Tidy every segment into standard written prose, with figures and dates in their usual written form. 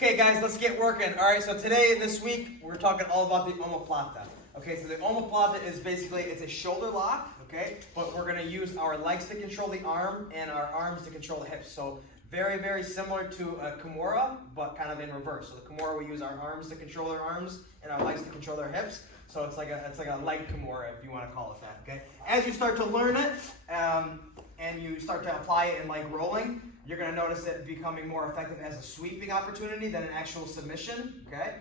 Okay guys, let's get working. Alright, so today, this week, we're talking all about the omoplata. Okay, so the omoplata is basically, it's a shoulder lock, okay? But we're going to use our legs to control the arm and our arms to control the hips. So very, very similar to a kimura, but kind of in reverse. So the kimura, we use our arms to control our arms and our legs to control their hips. So it's like a leg kimura, if you want to call it that, okay? As you start to learn it, and you start to apply it in like rolling, you're going to notice it becoming more effective as a sweeping opportunity than an actual submission, okay?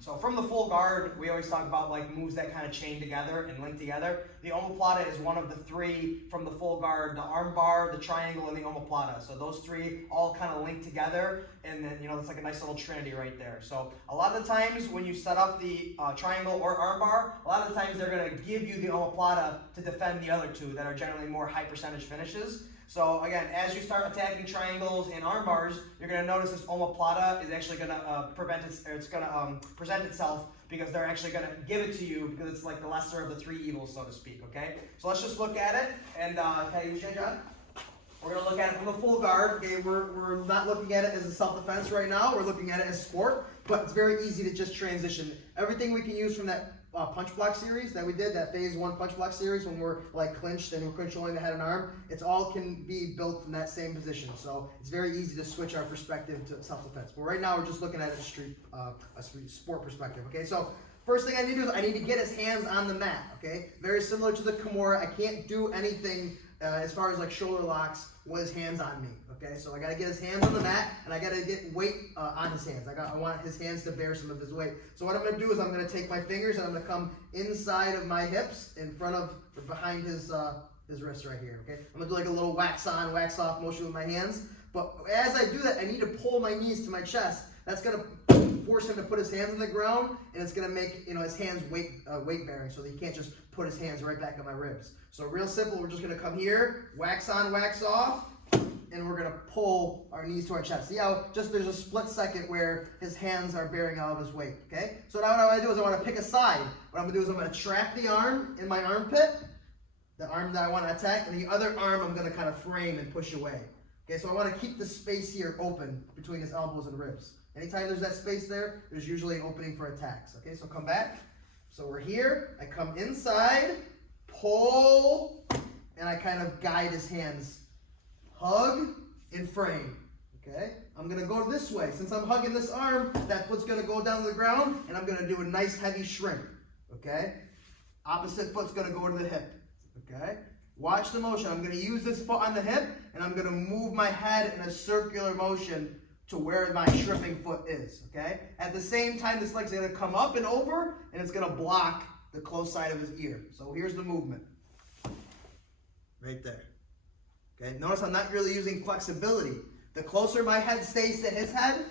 So from the full guard, we always talk about like moves that kind of chain together and link together. The omoplata is one of the three from the full guard: the arm bar, the triangle, and the omoplata. So those three all kind of link together, and then it's like a nice little trinity right there. So a lot of the times when you set up the triangle or arm bar, a lot of the times they're going to give you the omoplata to defend the other two that are generally more high percentage finishes. So again, as you start attacking triangles and arm bars, you're going to notice this omoplata is actually going to present itself, because they're actually going to give it to you because it's like the lesser of the three evils, so to speak. Okay, so let's just look at it, and John, we're going to look at it from the full guard. Okay, we're not looking at it as a self-defense right now. We're looking at it as sport, but it's very easy to just transition. Everything we can use from that punch block series that we did, that phase 1 punch block series, when we're like clinched and we're controlling the head and arm, it's all can be built from that same position. So it's very easy to switch our perspective to self-defense. But right now we're just looking at a street sport perspective. Okay, so first thing I need to do is I need to get his hands on the mat. Okay, very similar to the kimura. I can't do anything as far as like shoulder locks with his hands on me. Okay, so I got to get his hands on the mat, and I got to get weight on his hands. I want his hands to bear some of his weight. So what I'm going to do is I'm going to take my fingers and I'm going to come inside of my hips, in front of or behind his wrist right here. Okay, I'm going to do like a little wax on, wax off motion with my hands. But as I do that, I need to pull my knees to my chest. That's going to force him to put his hands on the ground, and it's going to make his hands weight bearing, so that he can't just put his hands right back on my ribs. So real simple, we're just going to come here, wax on, wax off, and we're going to pull our knees to our chest. See how there's a split second where his hands are bearing all of his weight, okay? So now what I want to do is I want to pick a side. What I'm going to do is I'm going to trap the arm in my armpit, the arm that I want to attack, and the other arm I'm going to kind of frame and push away. Okay, so I want to keep the space here open between his elbows and ribs. Anytime there's that space there, there's usually an opening for attacks. Okay, so come back. So we're here, I come inside, pull, and I kind of guide his hands. Hug and frame. Okay? I'm going to go this way. Since I'm hugging this arm, that foot's going to go down to the ground, and I'm going to do a nice heavy shrimp. Okay? Opposite foot's going to go to the hip. Okay? Watch the motion. I'm going to use this foot on the hip, and I'm going to move my head in a circular motion to where my shrimping foot is. Okay? At the same time, this leg's going to come up and over, and it's going to block the close side of his ear. So here's the movement. Right there. Okay, notice I'm not really using flexibility. The closer my head stays to his head,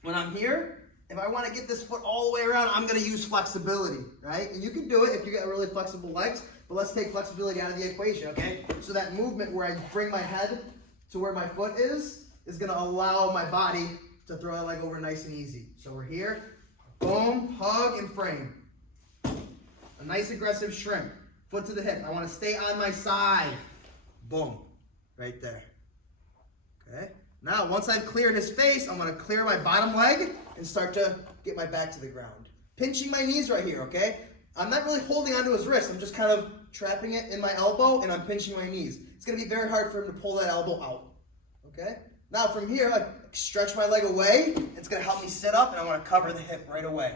when I'm here, if I want to get this foot all the way around, I'm going to use flexibility, right? And you can do it if you got really flexible legs, but let's take flexibility out of the equation, okay? So that movement where I bring my head to where my foot is going to allow my body to throw that leg over nice and easy. So we're here, boom, hug, and frame. A nice aggressive shrimp, foot to the hip. I want to stay on my side. Boom. Right there. Okay. Now, once I've cleared his face, I'm going to clear my bottom leg and start to get my back to the ground. Pinching my knees right here, okay? I'm not really holding onto his wrist. I'm just kind of trapping it in my elbow, and I'm pinching my knees. It's going to be very hard for him to pull that elbow out. Okay? Now, from here, I stretch my leg away. It's going to help me sit up, and I want to cover the hip right away.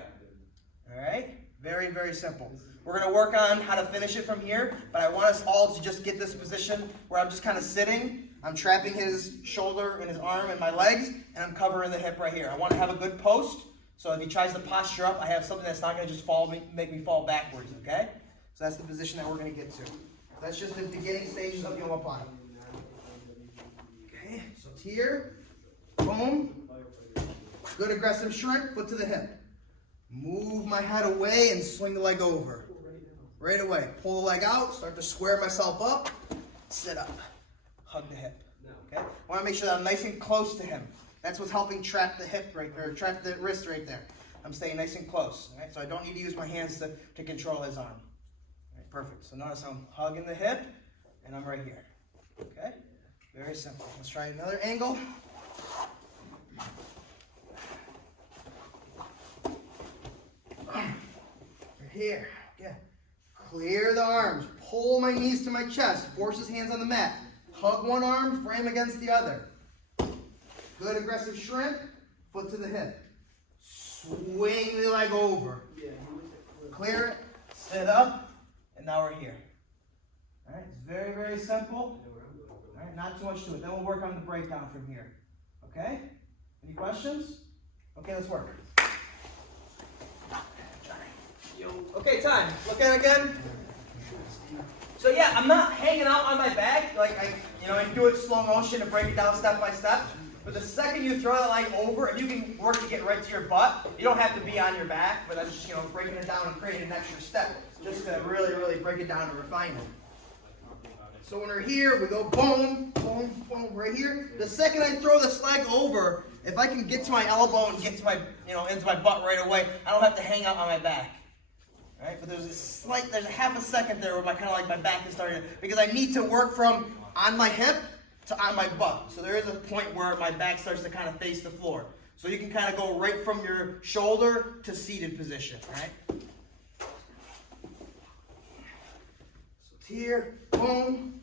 All right? Very, very simple. We're going to work on how to finish it from here, but I want us all to just get this position where I'm just kind of sitting. I'm trapping his shoulder and his arm and my legs, and I'm covering the hip right here. I want to have a good post, so if he tries to posture up, I have something that's not going to just make me fall backwards, okay? So that's the position that we're going to get to. That's just the beginning stages of the omoplata. Okay, so it's here. Boom. Good aggressive shrimp, foot to the hip. Move my head away and swing the leg over. Right away. Pull the leg out, start to square myself up, sit up, hug the hip. Okay? I want to make sure that I'm nice and close to him. That's what's helping trap the hip right there, trap the wrist right there. I'm staying nice and close. All right? So I don't need to use my hands to control his arm. All right, perfect. So notice I'm hugging the hip, and I'm right here. Okay? Very simple. Let's try another angle. Here, yeah. Clear the arms. Pull my knees to my chest. Force his hands on the mat. Hug one arm, frame against the other. Good aggressive shrimp. Foot to the hip. Swing the leg over. Clear it. Sit up. And now we're here. All right, it's very, very simple. All right, not too much to it. Then we'll work on the breakdown from here. Okay? Any questions? Okay, let's work. Okay, time. Look at it again. So yeah, I'm not hanging out on my back. Like I do it slow motion and break it down step by step. But the second you throw the leg over, if you can work to get right to your butt, you don't have to be on your back, but that's just breaking it down and creating an extra step, just to really, really break it down and refine it. So when we're here, we go boom, boom, boom, right here. The second I throw this leg over, if I can get to my elbow and get to my, into my butt right away, I don't have to hang out on my back. Right? But there's a half a second there where my back is starting to, because I need to work from on my hip to on my butt. So there is a point where my back starts to kind of face the floor. So you can kind of go right from your shoulder to seated position, right? So here, boom,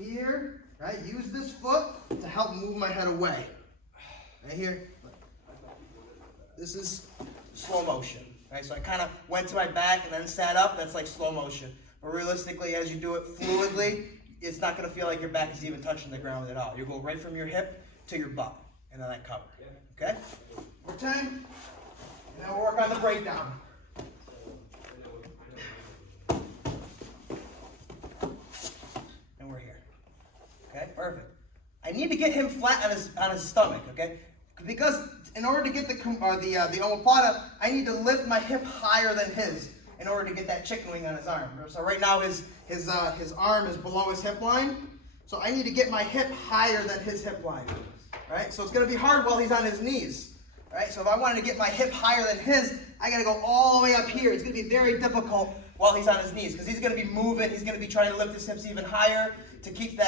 here, right? Use this foot to help move my head away. Right here. This is slow motion. Right, so I kind of went to my back and then sat up. That's like slow motion. But realistically, as you do it fluidly, it's not going to feel like your back is even touching the ground at all. You go right from your hip to your butt, and then that cover. Okay? More time. And now we'll work on the breakdown. And we're here. Okay? Perfect. I need to get him flat on his stomach. Okay? Because in order to get the omoplata, I need to lift my hip higher than his in order to get that chicken wing on his arm. So right now his arm is below his hip line. So I need to get my hip higher than his hip line. Right? So it's going to be hard while he's on his knees. Right? So if I wanted to get my hip higher than his, I got to go all the way up here. It's going to be very difficult while he's on his knees because he's going to be moving. He's going to be trying to lift his hips even higher to keep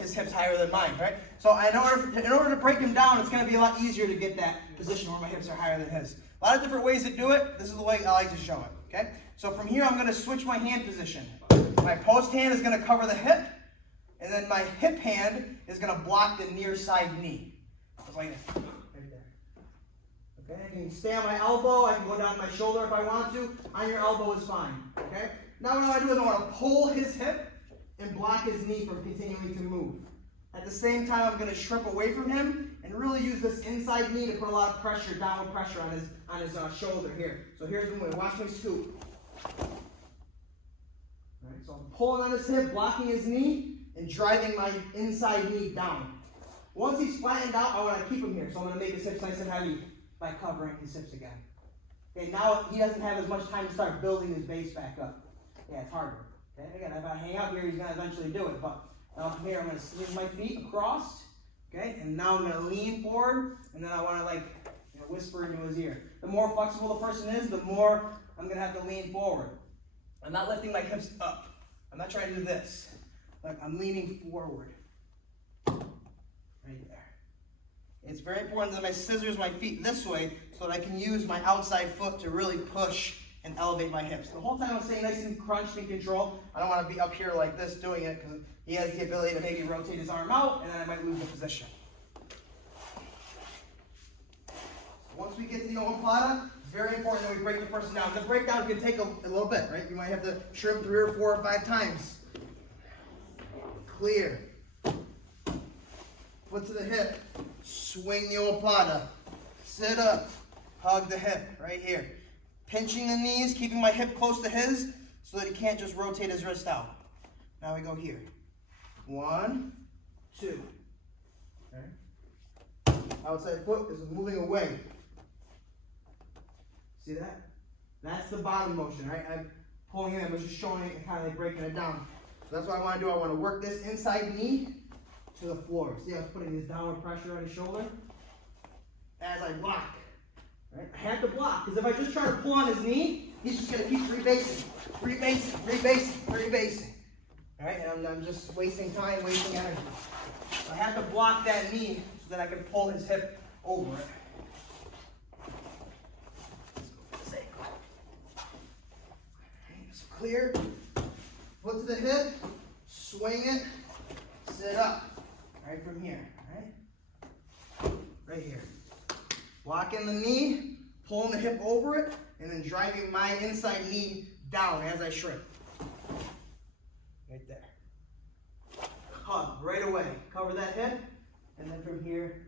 his hips higher than mine, right? So in order to break him down, it's going to be a lot easier to get that position where my hips are higher than his. A lot of different ways to do it. This is the way I like to show it, okay? So from here, I'm going to switch my hand position. My post hand is going to cover the hip, and then my hip hand is going to block the near side knee. Just like this, right there. Okay, I can stay on my elbow. I can go down to my shoulder if I want to. On your elbow is fine, okay? Now what I want to do is I want to pull his hip and block his knee from continuing to move. At the same time, I'm going to shrimp away from him and really use this inside knee to put a lot of pressure, downward pressure on his shoulder here. So here's the move. Watch me scoop. All right, so I'm pulling on his hip, blocking his knee, and driving my inside knee down. Once he's flattened out, I want to keep him here. So I'm going to make his hips nice and heavy by covering his hips again. Okay, now he doesn't have as much time to start building his base back up. Yeah, it's harder. Okay, again, if I hang out here, he's going to eventually do it. But now from here, I'm going to swing my feet across. Okay, and now I'm going to lean forward, and then I want to whisper into his ear. The more flexible the person is, the more I'm going to have to lean forward. I'm not lifting my hips up. I'm not trying to do this. Like I'm leaning forward. Right there. It's very important that I scissors my feet this way so that I can use my outside foot to really push and elevate my hips. The whole time I'm staying nice and crunched and controlled. I don't want to be up here like this doing it because he has the ability to maybe rotate his arm out and then I might lose the position. Once we get to the omoplata, it's very important that we break the person down. The breakdown can take a little bit, right? You might have to shrimp 3 or 4 or 5 times. Clear. Foot to the hip. Swing the omoplata. Sit up. Hug the hip right here. Pinching the knees, keeping my hip close to his so that he can't just rotate his wrist out. Now we go here. 1, 2. Okay. Outside foot is moving away. See that? That's the bottom motion, right? I'm pulling in, but just showing it and kind of breaking it down. So that's what I want to do. I want to work this inside knee to the floor. See how I was putting this downward pressure on his shoulder? As I block. Right? I have to block, because if I just try to pull on his knee, he's just going to keep rebasing. All right? And I'm just wasting time, wasting energy. So I have to block that knee so that I can pull his hip over it. clear. Foot to the hip, swing it, sit up. Right from here, right here. Locking the knee, pulling the hip over it, and then driving my inside knee down as I shrink. Right there. Hug right away. Cover that hip, and then from here,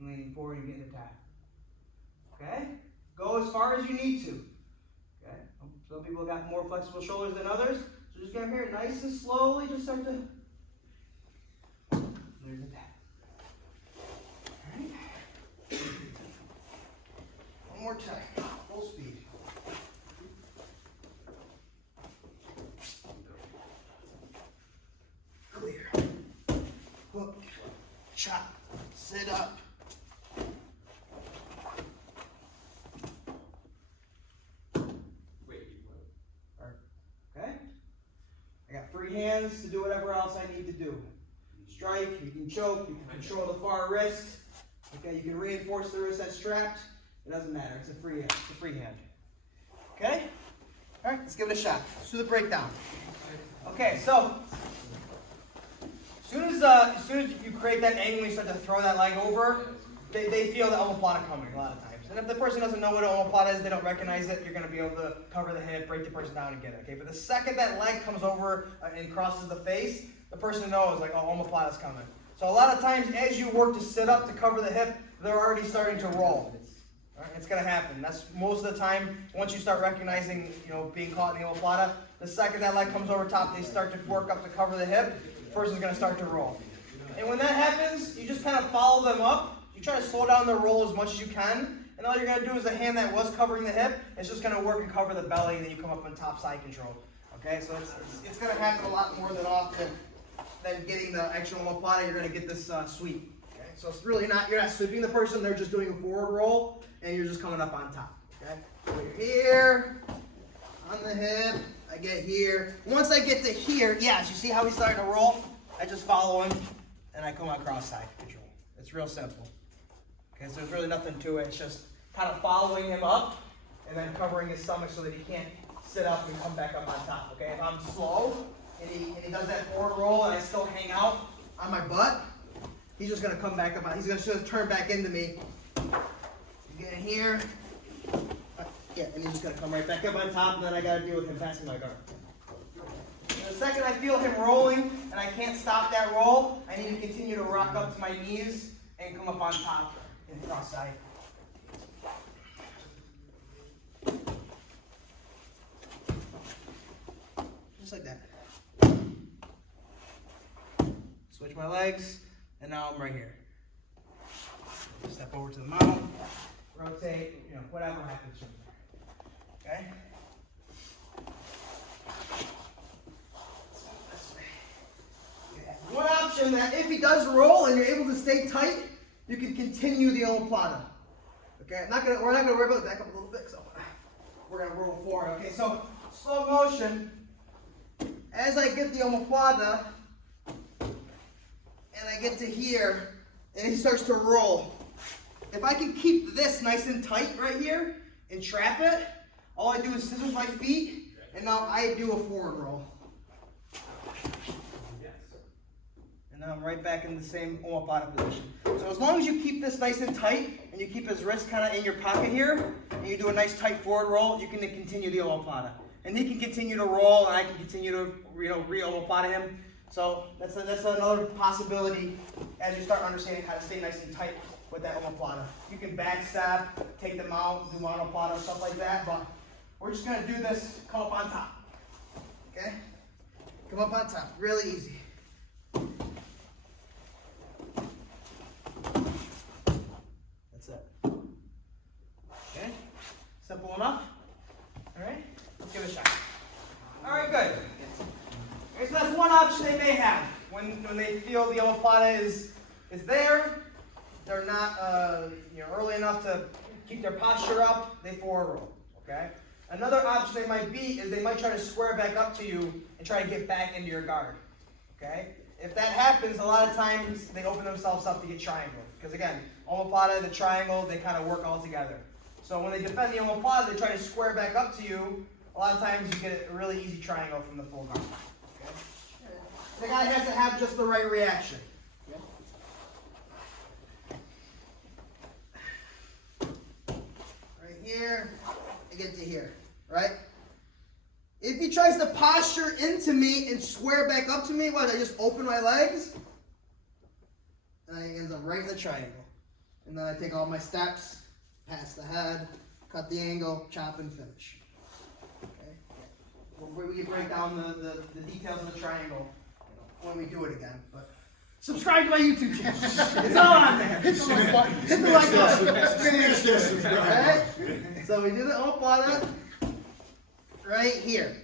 leaning forward and getting the tap. Okay? Go as far as you need to. Okay? Some people got more flexible shoulders than others, so just get here nice and slowly, just start to. There's the tap. All right. One more time. Full speed. Clear. Hook. Chop. Sit up. Okay? I got free hands to do whatever else I need to do. Strike, you can choke, you can control the far wrist. Okay, you can reinforce the wrist that's strapped. It doesn't matter. It's a free hand. It's a free hand. Okay? All right, let's give it a shot. Let's do the breakdown. Okay, so as soon as you create that angle, you start to throw that leg over, they feel the omoplata coming a lot of times. And if the person doesn't know what an omoplata is, they don't recognize it, you're going to be able to cover the hip, break the person down and get it. Okay, but the second that leg comes over and crosses the face, the person knows like, oh, omoplata's coming. So a lot of times as you work to sit up to cover the hip, they're already starting to roll. All right, it's going to happen. That's most of the time. Once you start recognizing, being caught in the omoplata, the second that leg comes over top, they start to work up to cover the hip. The person's going to start to roll. And when that happens, you just kind of follow them up. You try to slow down their roll as much as you can. And all you're going to do is the hand that was covering the hip, it's just going to work and cover the belly, and then you come up on top side control. Okay, so it's going to happen a lot more than often than getting the actual omoplata. You're going to get this sweep. Okay, so it's really you're not sweeping the person, they're just doing a forward roll, and you're just coming up on top. Okay, so you're here, on the hip, I get here. Once I get to here, yes, you see how he's starting to roll? I just follow him, and I come across side control. It's real simple. Okay, so there's really nothing to it. It's just kind of following him up, and then covering his stomach so that he can't sit up and come back up on top. Okay, if I'm slow, and he does that forward roll, and I still hang out on my butt, he's just going to come back up. He's going to turn back into me. You get in here. Yeah, and he's just going to come right back up on top, and then I got to deal with him passing my guard. And the second I feel him rolling, and I can't stop that roll, I need to continue to rock up to my knees and come up on top and cross side. Just like that. Switch my legs, and now I'm right here. Step over to the mount, rotate, whatever happens from there. Okay? One option that if he does roll and you're able to stay tight, you can continue the omoplata. Okay, we're not gonna worry about it. Back up a little bit, so we're gonna roll forward. Okay, so slow motion. As I get the omoplata, and I get to here, and he starts to roll. If I can keep this nice and tight right here and trap it, all I do is scissors my feet, and now I do a forward roll. And now I'm right back in the same omoplata position. So as long as you keep this nice and tight, and you keep his wrist kind of in your pocket here, and you do a nice tight forward roll, you can continue the omoplata. And he can continue to roll, and I can continue to re-omoplata him. So that's another possibility as you start understanding how to stay nice and tight with that omoplata. You can backstab, take them out, do omoplata, stuff like that, but we're just going to do this, come up on top. Okay? Come up on top, really easy. That's it. Okay? Simple enough? All right? Let's give it a shot. All right, good. Okay, so that's one option they may have when they feel the omoplata is there. They're not early enough to keep their posture up. They forward roll. Okay. Another option they might be is they might try to square back up to you and try to get back into your guard. Okay. If that happens, a lot of times they open themselves up to get triangle because again, omoplata, the triangle, they kind of work all together. So when they defend the omoplata, they try to square back up to you. A lot of times you get a really easy triangle from the full guard. Okay? The guy has to have just the right reaction. Right here, I get to here, right? If he tries to posture into me and square back up to me, what, I just open my legs, and I end up right in the triangle. And then I take all my steps, pass the head, cut the angle, chop and finish. Okay? We can break down the details of the triangle when we do it again. But subscribe to my YouTube channel. It's all on there. Hit the like button. Hit the like button. Okay? So we do the omoplata right here.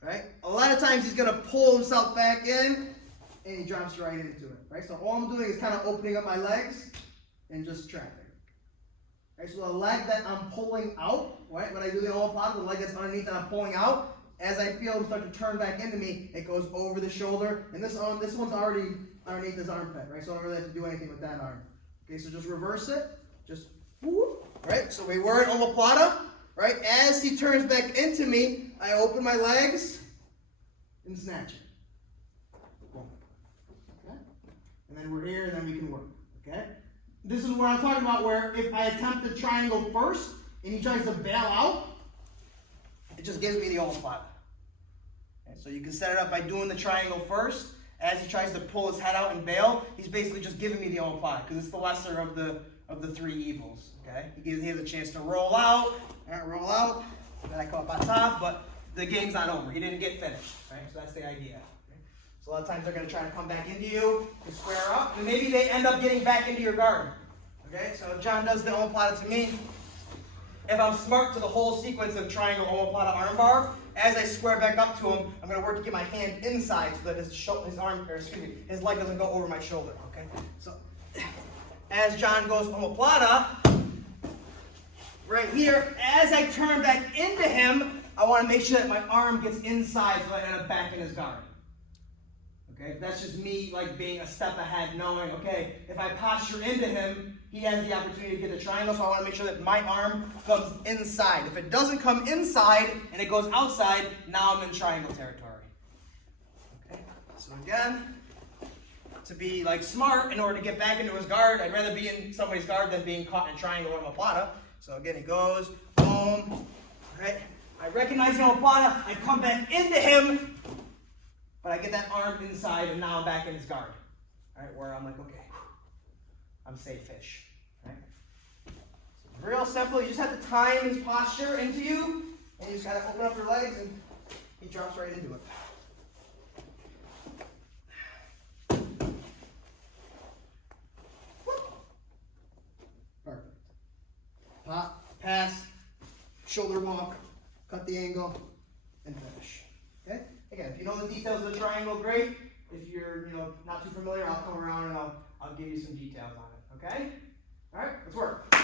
Right? A lot of times he's going to pull himself back in and he drops right into it. Right? So all I'm doing is kind of opening up my legs and just trapping. Right? So the leg that I'm pulling out, right? When I do the omoplata, the leg that's underneath that I'm pulling out, as I feel him start to turn back into me, it goes over the shoulder. And this one's already underneath his armpit, right? So I don't really have to do anything with that arm. Okay, so just reverse it. Just whoop, right? So we were in omoplata, right? As he turns back into me, I open my legs and snatch it. Boom. Okay? And then we're here, and then we can work. Okay? This is what I'm talking about, where if I attempt the triangle first and he tries to bail out, it just gives me the omoplata. Okay? So you can set it up by doing the triangle first. As he tries to pull his head out and bail, he's basically just giving me the omoplata because it's the lesser of the three evils. Okay, he has a chance to roll out, then I come up on top, but the game's not over. He didn't get finished. Right, so that's the idea. Okay? So a lot of times they're going to try to come back into you to square up, and maybe they end up getting back into your guard. Okay, so if John does the omoplata to me, if I'm smart to the whole sequence of triangle omoplata armbar, as I square back up to him, I'm going to work to get my hand inside so that his leg doesn't go over my shoulder. Okay, so as John goes omoplata, right here, as I turn back into him, I want to make sure that my arm gets inside so I end up back in his guard. Okay, that's just me like being a step ahead, knowing, okay, if I posture into him, he has the opportunity to get the triangle, so I want to make sure that my arm comes inside. If it doesn't come inside and it goes outside, now I'm in triangle territory. Okay, so again, to be like smart in order to get back into his guard, I'd rather be in somebody's guard than being caught in triangle omoplata. So again, it goes, boom, right? I recognize the omoplata, I come back into him, but I get that arm inside, and now I'm back in his guard. All right, where I'm like, okay, I'm safe-ish. Right? So real simple. You just have to time his posture into you, and you just gotta open up your legs, and he drops right into it. Perfect. Pop, pass, shoulder walk, cut the angle, and finish. Okay? Again, if you know the details of the triangle, great. If you're not too familiar, I'll come around and I'll give you some details on it. Okay? All right, let's work.